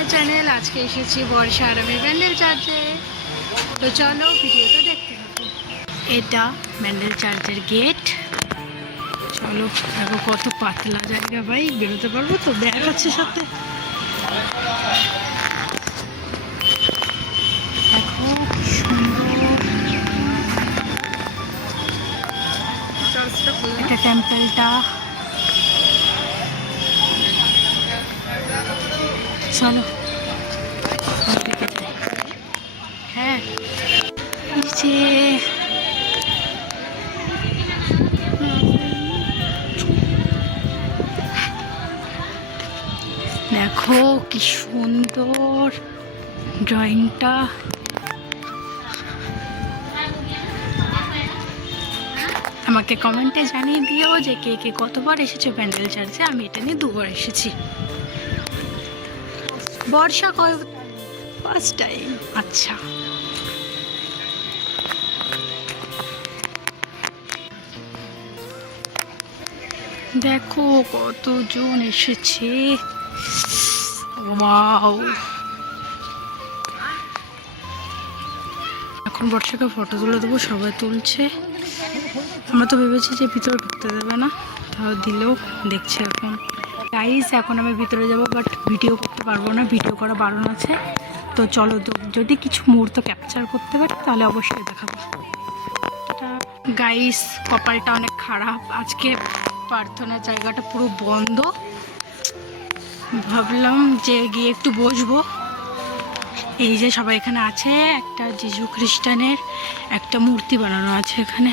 My channel আজকে এসেছি বর্ষা আর আমি ব্যান্ডেল চার্চে। তো চলো ভিডিওটা দেখতে হবে এটা ব্যান্ডেল চার্চের গেট। চলো দেখো কত পাতলা জায়গা ভাই বেরোতে পারব তো? ব্যাগ আছে সাথে। দেখো সুন্দর। এটা টেম্পলটা চলো। হ্যাঁ। যে। দেখো কি সুন্দর ড্রয়িংটা। আমাকে কমেন্টে জানিয়ে দিও যে কে কে কতবার এসেছ প্যান্ডেল চার্চে আমি এটা নিয়ে দুবার এসেছি। বর্ষা ফার্স্ট টাইম আচ্ছা। দেখো কতজন এসেছে। এখন বর্ষাকে ফটো তুলে দেবো, সবাই তুলছে। আমরা তো ভেবেছি যে ভিতরে ঢুকতে দেবে না, তাও দিলেও দেখছে এখন। গাইস এখন আমি ভিতরে যাব বাট ভিডিও করতে পারব না ভিডিও করা বারণ আছে। তো চলো যদি কিছু মুহূর্ত ক্যাপচার করতে পারি, তাহলে অবশ্যই দেখাবো। গাইস কপালটা অনেক খারাপ। আজকে প্রার্থনার জায়গাটা পুরো বন্ধ। ভাবলাম যে গিয়ে একটু বসবো। এই যে সবাই এখানে আছে, একটা যিশু খ্রিস্টানের একটা মূর্তি বানানো আছে এখানে।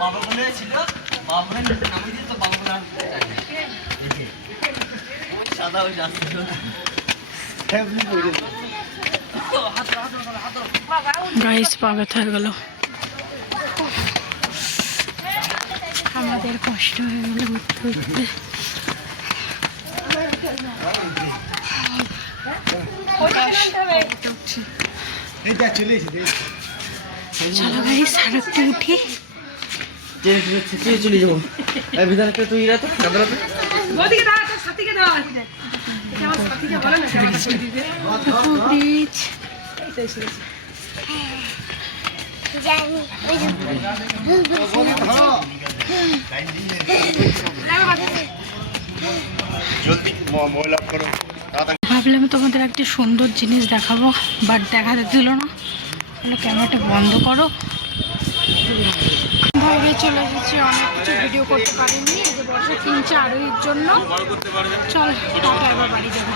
বাবা বলে ছিল বাবা নামিয়ে দিত বাবা বলে সাদা ওই রাস্তা গাইস পা ব্যথা গেল। আমাদের কষ্ট হয়ে গেল উঠতে উঠতে চলো গাইস আর একটু উঠি। চলে যাব তুই রাতে কাদরা ওদিকে দাঁড়া তোর সাথীকে দাও এটা আমার সাথীকে বলো না কেমন করে দিতে দেখো ব্রিজ ভাবলাম তোমাদের একটা সুন্দর জিনিস দেখাবো বাট দেখাতে দিল না। বলল ক্যামেরাটা বন্ধ করো। ভাবে চলে এসেছি অনেক কিছু ভিডিও করতে পারিনি। এই যে বর্ষা কিনছে আরোহীর জন্য। চল টাটা এবার বাড়ি যাব।